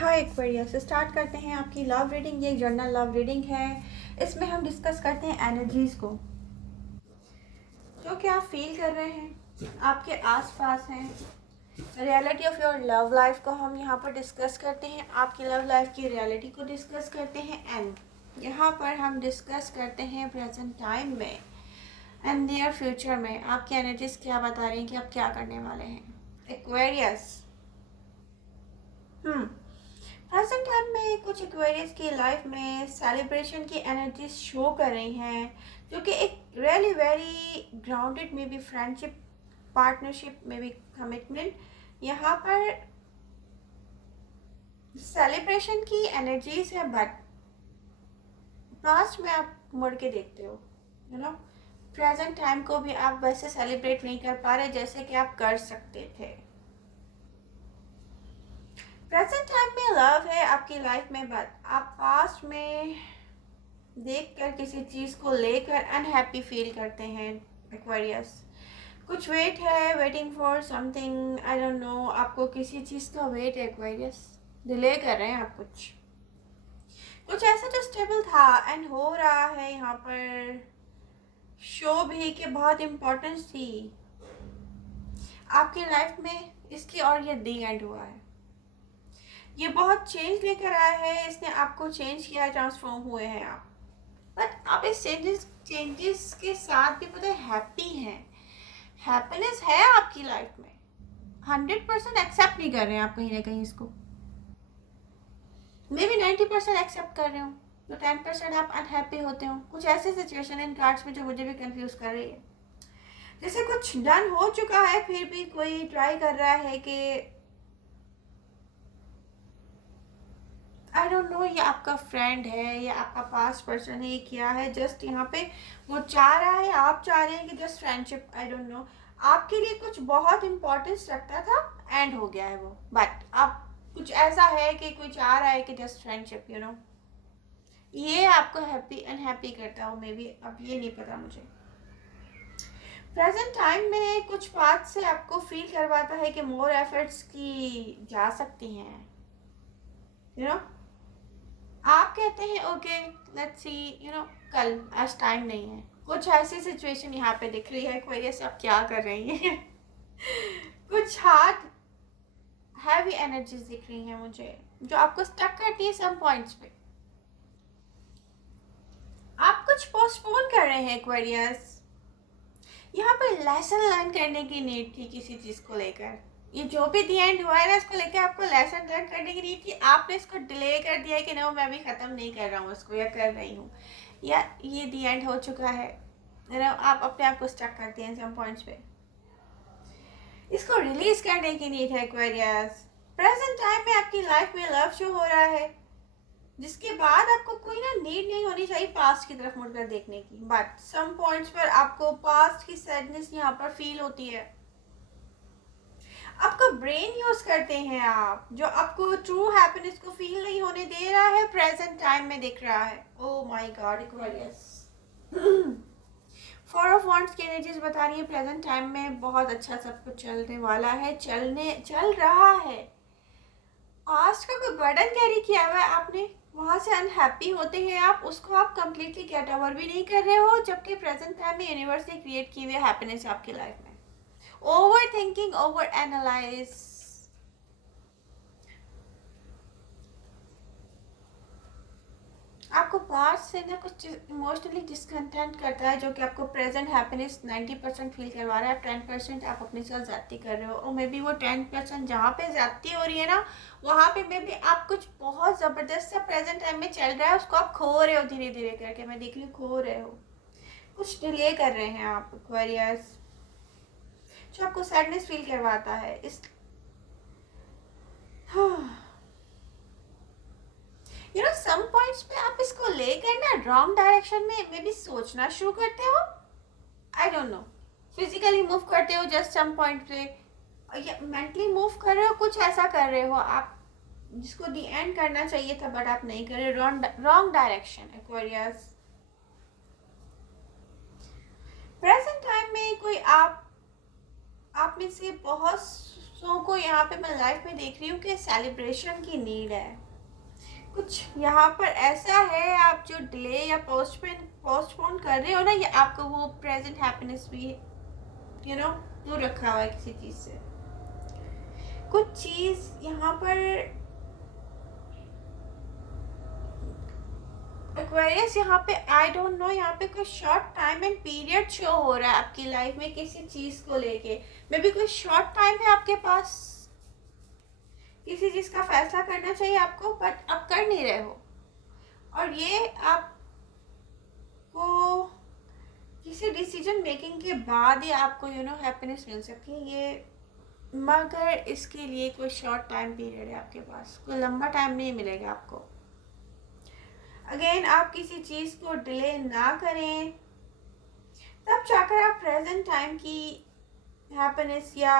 हाय Aquarius, start करते हैं आपकी लव रीडिंग। ये एक जर्नल लव रीडिंग है। इसमें हम डिस्कस करते हैं एनर्जीज़ को जो कि आप फील कर रहे हैं, आपके आसपास हैं। Reality of your love life को हम यहाँ पर डिस्कस करते हैं, आपकी लव लाइफ की रियलिटी को डिस्कस करते हैं। एंड यहाँ पर हम डिस्कस करते हैं प्रेजेंट टाइम में एंड नियर फ्यूचर में आपकी एनर्जीज क्या बता रही हैं कि आप क्या करने वाले हैं एक्वेरियस। प्रेजेंट टाइम में कुछ एक्वेरियस की लाइफ में सेलिब्रेशन की एनर्जीज शो कर रही हैं, जो कि एक रियली वेरी ग्राउंडेड में भी फ्रेंडशिप, पार्टनरशिप में भी कमिटमेंट। यहाँ पर सेलिब्रेशन की एनर्जीज है, बट पास्ट में आप मुड़ के देखते हो, यू नो, प्रेजेंट टाइम को भी आप वैसे सेलिब्रेट नहीं कर पा रहे जैसे कि आप कर सकते थे। प्रेजेंट टाइम में लव है आपकी लाइफ में, बट आप पास्ट में देखकर किसी चीज़ को लेकर अनहैप्पी फील करते हैं एक्वेरियस। कुछ वेट है, waiting for something, I don't know, आपको किसी चीज़ का वेट है एक्वेरियस, डिले कर रहे हैं आप कुछ ऐसा जो स्टेबल था एंड हो रहा है। यहाँ पर शो भी कि बहुत इम्पोर्टेंस थी आपकी लाइफ में इसकी, और ये दी एंड हुआ है। ये बहुत चेंज लेकर आया है, इसने आपको चेंज किया, ट्रांसफॉर्म हुए हैं आप, बट आप इस चेंजेस के साथ भी पता है हैप्पी हैं। हैप्पीनेस है आपकी लाइफ में, 100% एक्सेप्ट नहीं कर रहे हैं आप कहीं ना कहीं इसको, मे बी 90% एक्सेप्ट कर रहे हो, तो 10% आप अनहैप्पी होते हो। कुछ ऐसे सिचुएशन इन कार्ड्स में जो मुझे भी कंफ्यूज कर रही है, जैसे कुछ डन हो चुका है फिर भी कोई ट्राई कर रहा है कि आई डोंट नो, ये आपका फ्रेंड है या आपका पास्ट पर्सन है, क्या है, जस्ट यहाँ पे वो चाह रहा है, आप चाह रहे हैं कि just friendship, I don't know, आपके लिए कुछ बहुत इंपॉर्टेंस रखता था, एंड हो गया है वो, बट अब कुछ ऐसा है कि कोई चाह रहा है कि जस्ट फ्रेंडशिप, यू नो, ये आपको हैप्पी अनहैप्पी करता हो मे बी, अब ये नहीं पता मुझे। प्रेजेंट टाइम में कुछ बात से आपको फील करवाता है कि मोर एफर्ट्स की जा सकती हैं, यू नो, आप कहते हैं okay let's see, you know, कल, आज टाइम नहीं है। कुछ ऐसी सिचुएशन यहाँ पे दिख रही है कोई, ऐसे आप क्या कर रही हैं कुछ हार्ड हैवी एनर्जीज दिख रही हैं मुझे, जो आपको स्टक करती है सम पॉइंट्स पे। आप कुछ पोस्टपोन कर रहे हैं एक्वेरियस। यहाँ पर लेसन लर्न करने की नीड थी किसी चीज़ को लेकर, ये जो भी दी एंड हुआ है ना, इसको लेकर आपको लेसन लर्न करने की नीड थी, आपने इसको डिले कर दिया है कि नो मैं भी ख़त्म नहीं कर रहा हूँ इसको, या कर रही हूँ, या ये दी एंड हो चुका है, आप अपने आप को स्टक करते हैं सम पॉइंट्स पे। इसको रिलीज करने की नीड है एक्वेरियस। प्रेजेंट टाइम में आपकी लाइफ में लव शो हो रहा है, जिसके बाद आपको कोई ना नीड नहीं होनी चाहिए पास्ट की तरफ मुड़कर देखने की, बट सम पॉइंट्स पर आपको पास्ट की सैडनेस यहाँ पर फील होती है। आपका ब्रेन यूज करते हैं आप, जो आपको ट्रू हैप्पीनेस को फील नहीं होने दे रहा है, प्रेजेंट टाइम में दिख रहा है। Oh my God Aquarius, four of wands की एनर्जीज बता रही है प्रेजेंट टाइम में बहुत अच्छा सब कुछ चलने वाला है, चल रहा है। पास्ट का कोई बर्डन कैरी किया हुआ है आपने, वहाँ से अनहैप्पी होते हैं आप, उसको आप कंप्लीटली गेट ओवर भी नहीं कर रहे हो, जबकि प्रेजेंट टाइम में यूनिवर्स ने क्रिएट की हुई हैप्पीनेस आपकी लाइफ में। ओवर थिंकिंग, ओवर एनालाइज, आपको पास्ट से ना कुछ इमोशनली डिसकंटेंट करता है, जो कि आपको प्रेजेंट हैप्पीनेस 90% फील करवा रहा है। 10% आप अपने साथ ज्यादती कर रहे हो, और मे बी वो 10% जहाँ पे ज्यादती हो रही है ना, वहाँ पे मे बी आप कुछ बहुत ज़बरदस्त सा प्रेजेंट टाइम में चल रहा है, उसको आप खो रहे हो धीरे धीरे करके, मैं देख रही हूँ खो रहे हो, कुछ डिले कर रहे हैं आप एक्वेरियस, जो आपको सैडनेस फील करवाता है। इस यू नो, सम पॉइंट्स पे आप इसको लेकर ना रॉन्ग डायरेक्शन में मे बी सोचना शुरू करते हो, I don't know, physically move करते हो जस्ट सम पॉइंट पे, या मेंटली मूव कर रहे हो, कुछ ऐसा कर रहे हो आप जिसको दी एंड करना चाहिए था, बट आप नहीं कर रहे, wrong direction Aquarius. Present time में कोई आप में से बहुत को यहाँ पे मैं लाइफ में देख रही हूँ कि सेलिब्रेशन की नीड है। कुछ यहाँ पर ऐसा है, आप जो डिले या पोस्टपोन कर रहे हो ना, ये आपको वो प्रेजेंट हैप्पीनेस भी दूर रखा हुआ है किसी चीज़ से। कुछ चीज़ यहाँ पर एक्वेरियस, यहाँ पे आई डोंट नो, यहाँ पे कोई short time and period show हो रहा है आपकी लाइफ में किसी चीज़ को लेके। मे बी कोई शॉर्ट टाइम है आपके पास, किसी चीज़ का फैसला करना चाहिए आपको, बट आप कर नहीं रहे हो, और ये आपको किसी डिसीजन मेकिंग के बाद ही आपको हैप्पीनेस मिल सकती है ये, मगर इसके लिए कोई शॉर्ट टाइम पीरियड है आपके पास, कोई लंबा टाइम नहीं मिलेगा आपको। अगेन, आप किसी चीज़ को डिले ना करें, तब जाकर आप प्रेजेंट टाइम की हैप्पीनेस या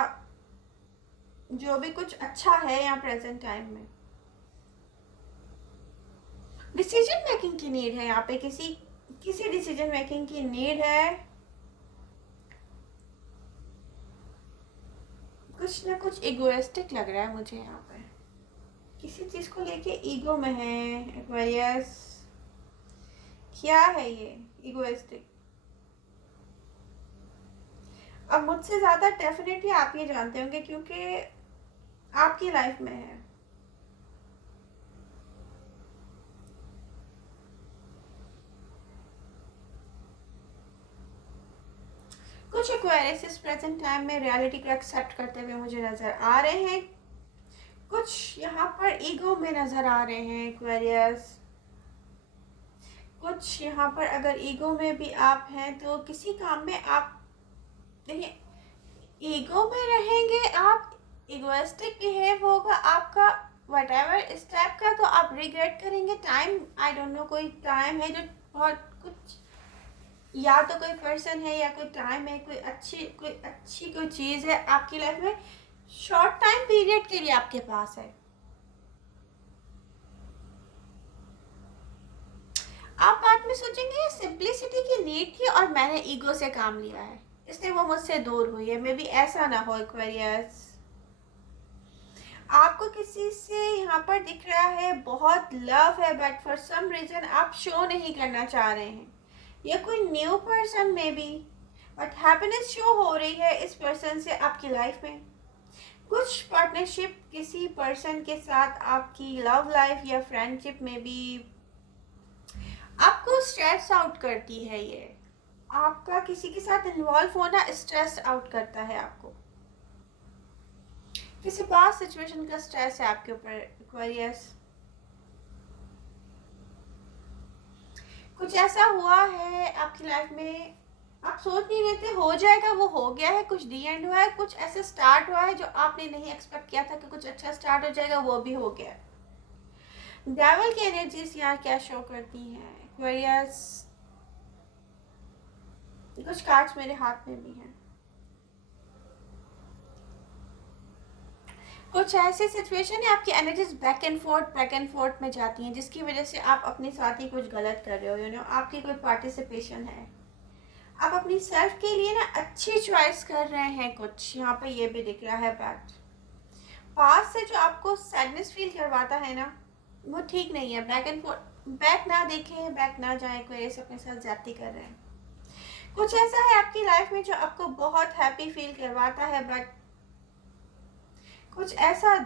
जो भी कुछ अच्छा है यहाँ प्रेजेंट टाइम में। डिसीजन मेकिंग की नीड है यहाँ पे, किसी डिसीजन मेकिंग की नीड है। कुछ ना कुछ इगोइस्टिक लग रहा है मुझे यहाँ पे, किसी चीज़ को लेके ईगो में है एक्वेरियस। क्या है ये इगोइस्टिक? अब मुझसे ज़्यादा डेफिनेटली आप ये जानते होंगे क्योंकि आपकी लाइफ में है। कुछ एक्वेरियस इस प्रेजेंट टाइम में रियलिटी को एक्सेप्ट करते हुए मुझे नज़र आ रहे हैं, कुछ यहाँ पर ईगो में नज़र आ रहे हैं एक्वेरियस। कुछ यहाँ पर अगर ईगो में भी आप हैं तो किसी काम में आप देखिए, ईगो में रहेंगे आप, इगोइस्टिक बिहेव होगा आपका, वट एवर इस टाइप का, तो आप रिग्रेट करेंगे। टाइम, आई डोंट नो, कोई टाइम है जो बहुत कुछ, या तो कोई पर्सन है या कोई टाइम है, कोई अच्छी कोई चीज़ है आपकी लाइफ में, शॉर्ट टाइम पीरियड के लिए आपके पास है। आप बाद में सोचेंगे सिंप्लिसिटी की नीड थी और मैंने ईगो से काम लिया है, इसलिए वो मुझसे दूर हुई है। मे बी ऐसा ना हो एक्वेरियस, आपको किसी से यहाँ पर दिख रहा है बहुत लव है, बट फॉर सम रीज़न आप शो नहीं करना चाह रहे हैं, या कोई न्यू पर्सन में भी, बट हैप्पीनेस शो हो रही है इस पर्सन से आपकी लाइफ में। कुछ पार्टनरशिप किसी पर्सन के साथ आपकी लव लाइफ या फ्रेंडशिप में भी आपको स्ट्रेस आउट करती है। ये आपका किसी के साथ इन्वॉल्व होना स्ट्रेस आउट करता है आपको, किसी पास सिचुएशन का स्ट्रेस है आपके ऊपर एक्वेरियस। कुछ ऐसा हुआ है आपकी लाइफ में, आप सोच नहीं रहे थे हो जाएगा, वो हो गया है, कुछ दी एंड हुआ है, कुछ ऐसे स्टार्ट हुआ है जो आपने नहीं एक्सपेक्ट किया था कि कुछ अच्छा स्टार्ट हो जाएगा, वो भी हो गया। डेविल की एनर्जीज यहाँ क्या शो करती हैं एक्वेरियस? कुछ कार्ड्स मेरे हाथ में भी हैं। कुछ ऐसी सिचुएशन है आपकी एनर्जीज बैक एंड फोर्थ में जाती हैं, जिसकी वजह से आप अपने साथ ही कुछ गलत कर रहे हो। आपकी कोई पार्टिसिपेशन है, आप अपनी सेल्फ के लिए ना अच्छी चॉइस कर रहे हैं, कुछ यहाँ पे ये भी दिख रहा है। बट पास से जो आपको सैडनेस फील करवाता है ना, वो ठीक नहीं है। बैक एंड फोर्थ, बैक ना देखें, बैक ना जाए, कोई ऐसे अपने साथ ज्यादती कर रहे हैं। कुछ ऐसा है आपकी लाइफ में जो आपको बहुत हैप्पी फील करवाता है, बट कुछ ऐसा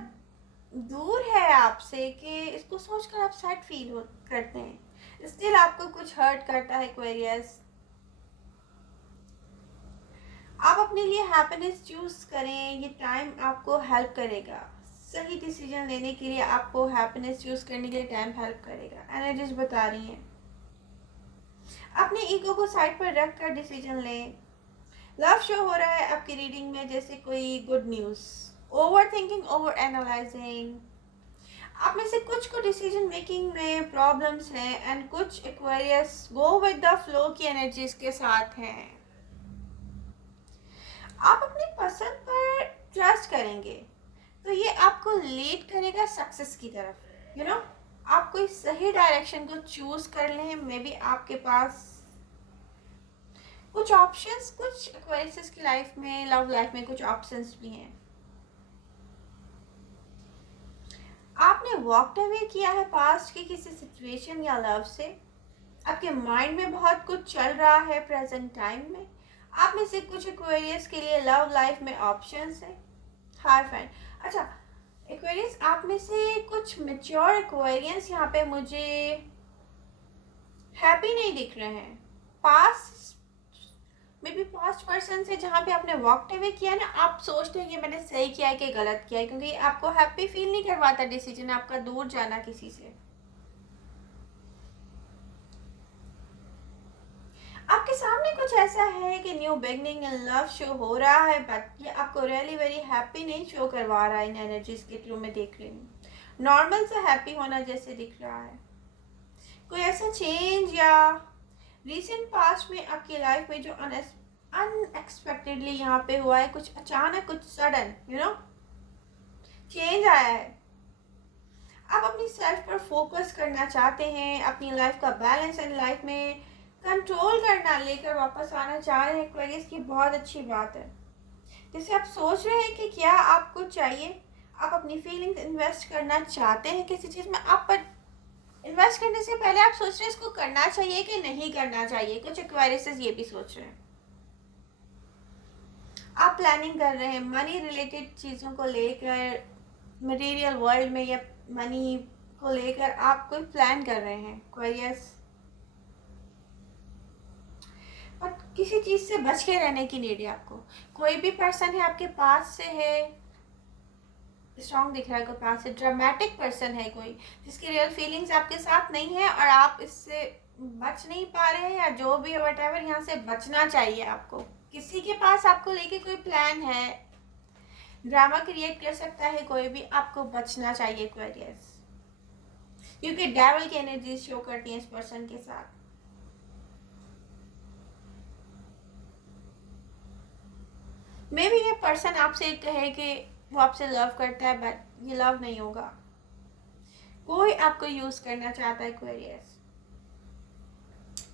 दूर है आपसे कि इसको सोचकर आप सैड फील करते हैं, स्टिल आपको कुछ हर्ट करता है एक्वेरियस। आप अपने लिए हैप्पीनेस चूज करें, ये टाइम आपको हेल्प करेगा सही डिसीजन लेने के लिए, आपको हैप्पीनेस चूज करने के लिए टाइम हेल्प करेगा। एनर्जीज बता रही हैं अपने ईगो को साइड पर रख कर डिसीजन लें। लव शो हो रहा है आपकी रीडिंग में जैसे कोई good news. Over thinking, over analysing, आप में से कुछ को डिसीजन मेकिंग में प्रॉब्लम्स हैं, एंड कुछ Aquarius go with the flow की एनर्जीज के साथ हैं। आप अपनी पसंद पर ट्रस्ट करेंगे तो ये आपको लीड करेगा सक्सेस की तरफ। आप कोई सही डायरेक्शन को चूज कर लें। मे बी आपके पास कुछ ऑप्शंस, कुछ एक्वेरियस की लाइफ में, लव लाइफ में कुछ ऑप्शंस भी हैं। आपने वॉकड अवे किया है पास्ट की किसी सिचुएशन या लव से? आपके माइंड में बहुत कुछ चल रहा है प्रेजेंट टाइम में? आप में से कुछ एक्वेरियस के लिए लव लाइफ में ऑप्शंस है? हाय फाइन। अच्छा, एक्वेरियस आप में से कुछ मेच्योर एक्वेरियंस यहाँ पे मुझे हैप्पी नहीं दिख रहे हैं। Past may be past person से जहाँ पे आपने वॉकड अवे किया ना, आप सोचते हैं कि मैंने सही किया है कि गलत किया है, क्योंकि आपको हैप्पी फील नहीं करवाता डिसीजन आपका दूर जाना किसी से। आपके सामने कुछ ऐसा है कि new beginning in love show हो रहा है, बट ये आपको रियली वेरी हैप्पी नहीं शो करवा रहा है। इन एनर्जीज के थ्रू में देख रही हूँ नॉर्मल से हैप्पी होना जैसे दिख रहा है। कोई ऐसा चेंज या रिसेंट पास्ट में आपकी लाइफ में जो अनएक्सपेक्टेडली यहाँ पे हुआ है, कुछ अचानक, कुछ सडन चेंज आया है। आप अपनी सेल्फ पर फोकस करना चाहते हैं, अपनी लाइफ का बैलेंस एंड लाइफ में कंट्रोल करना लेकर वापस आना चाह रहे हैं एक्वेरियस की। बहुत अच्छी बात है। जैसे आप सोच रहे हैं कि क्या आपको चाहिए, आप अपनी फीलिंग्स इन्वेस्ट करना चाहते हैं किसी चीज़ में। आप पर इन्वेस्ट करने से पहले आप सोच रहे हैं इसको करना चाहिए कि नहीं करना चाहिए। कुछ एक्वेरियस ये भी सोच रहे हैं। आप प्लानिंग कर रहे हैं मनी रिलेटेड चीज़ों को लेकर, मटेरियल वर्ल्ड में या मनी को लेकर आप कोई प्लान कर रहे हैं एक्वेरियस। और किसी चीज़ से बच के रहने की नीड है आपको। कोई भी पर्सन है आपके पास से है, स्ट्रॉन्ग दिख रहा है, कोई पास से ड्रामेटिक पर्सन है कोई, जिसकी रियल फीलिंग्स आपके साथ नहीं है और आप इससे बच नहीं पा रहे हैं, या जो भी वट एवर यहाँ से बचना चाहिए आपको। किसी के पास आपको लेके कोई प्लान है, ड्रामा क्रिएट कर सकता है कोई भी, आपको बचना चाहिए एक्वेरियस, क्योंकि डेविल की एनर्जी शो करती है इस पर्सन के साथ। मे बी ये पर्सन आपसे कहे कि वो आपसे लव करता है, बट ये लव नहीं होगा। कोई आपको यूज करना चाहता है एक्वेरियस।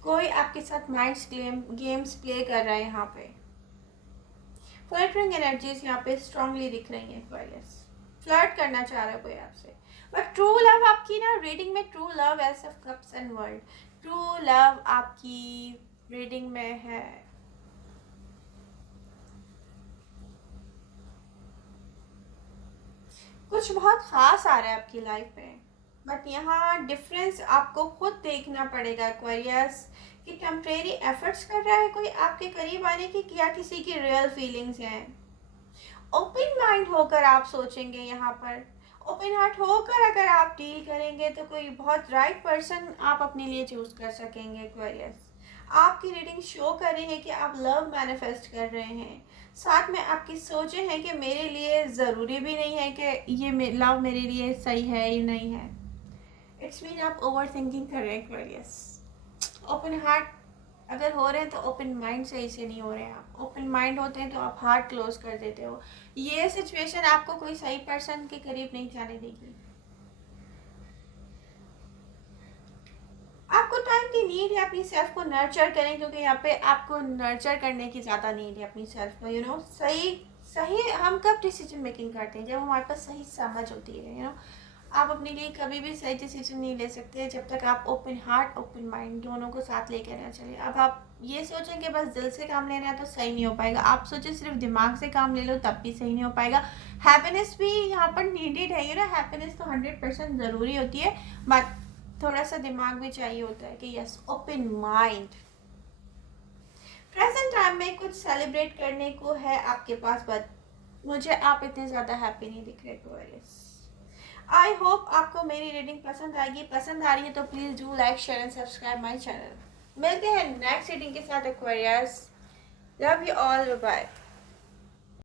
कोई आपके साथ माइंड्स गेम्स प्ले कर रहा है यहाँ पे। फ्लर्टिंग एनर्जीज यहाँ पे स्ट्रांगली दिख रही हैं एक्वेरियस। फ्लर्ट करना चाह रहा है कोई आपसे, बट ट्रू लव आपकी ना रीडिंग में, true love S of cups and world, true love आपकी रीडिंग में है। कुछ बहुत खास आ रहा है आपकी लाइफ में, बट यहाँ डिफरेंस आपको खुद देखना पड़ेगा एक्वेरियस, कि टेम्परेरी एफर्ट्स कर रहा है कोई आपके करीब आने की, क्या किसी की रियल फीलिंग्स हैं। ओपन माइंड होकर आप सोचेंगे यहाँ पर, ओपन हार्ट होकर अगर आप डील करेंगे तो कोई बहुत राइट पर्सन आप अपने लिए चूज कर सकेंगे एक्वेरियस। आपकी रीडिंग शो कर रही है कि आप लव मैनिफेस्ट कर रहे हैं, साथ में आपकी सोचें हैं कि मेरे लिए ज़रूरी भी नहीं है कि ये लव मेरे लिए सही है या नहीं है। इट्स मीन आप ओवर थिंकिंग कर रहे हैं एक्वेरियस। ओपन हार्ट अगर हो रहे हैं तो ओपन माइंड सही से नहीं हो रहे हैं। आप ओपन माइंड होते हैं तो आप हार्ट क्लोज कर देते हो। ये सिचुएशन आपको कोई सही पर्सन के करीब नहीं जाने देगी। आपको टाइम की नीड है, अपनी सेल्फ को नर्चर करें, क्योंकि यहाँ पे आपको नर्चर करने की ज़्यादा नीड है अपनी सेल्फ को। सही सही हम कब डिसीजन मेकिंग करते हैं, जब हमारे पास सही समझ होती है। आप अपने लिए कभी भी सही डिसीजन नहीं ले सकते जब तक आप ओपन हार्ट ओपन माइंड दोनों को साथ लेकर ना चले। अब आप ये सोचें कि बस दिल से काम लेना है तो सही नहीं हो पाएगा। आप सोचें सिर्फ दिमाग से काम ले लो तब भी सही नहीं हो पाएगा। हैप्पीनेस भी यहाँ पर नीडेड है। हैप्पीनेस तो 100% ज़रूरी होती है, बट थोड़ा सा दिमाग भी चाहिए होता है कि yes, open mind. Present time में कुछ सेलिब्रेट करने को है आपके पास, बट मुझे आप इतने ज़्यादा हैप्पी नहीं दिख रहे एक्वेरियस। आई होप आपको मेरी रीडिंग पसंद आएगी। पसंद आ रही है तो please do like share and subscribe my channel. मिलते हैं नेक्स्ट रीडिंग के साथ Aquarius. Love you all, bye.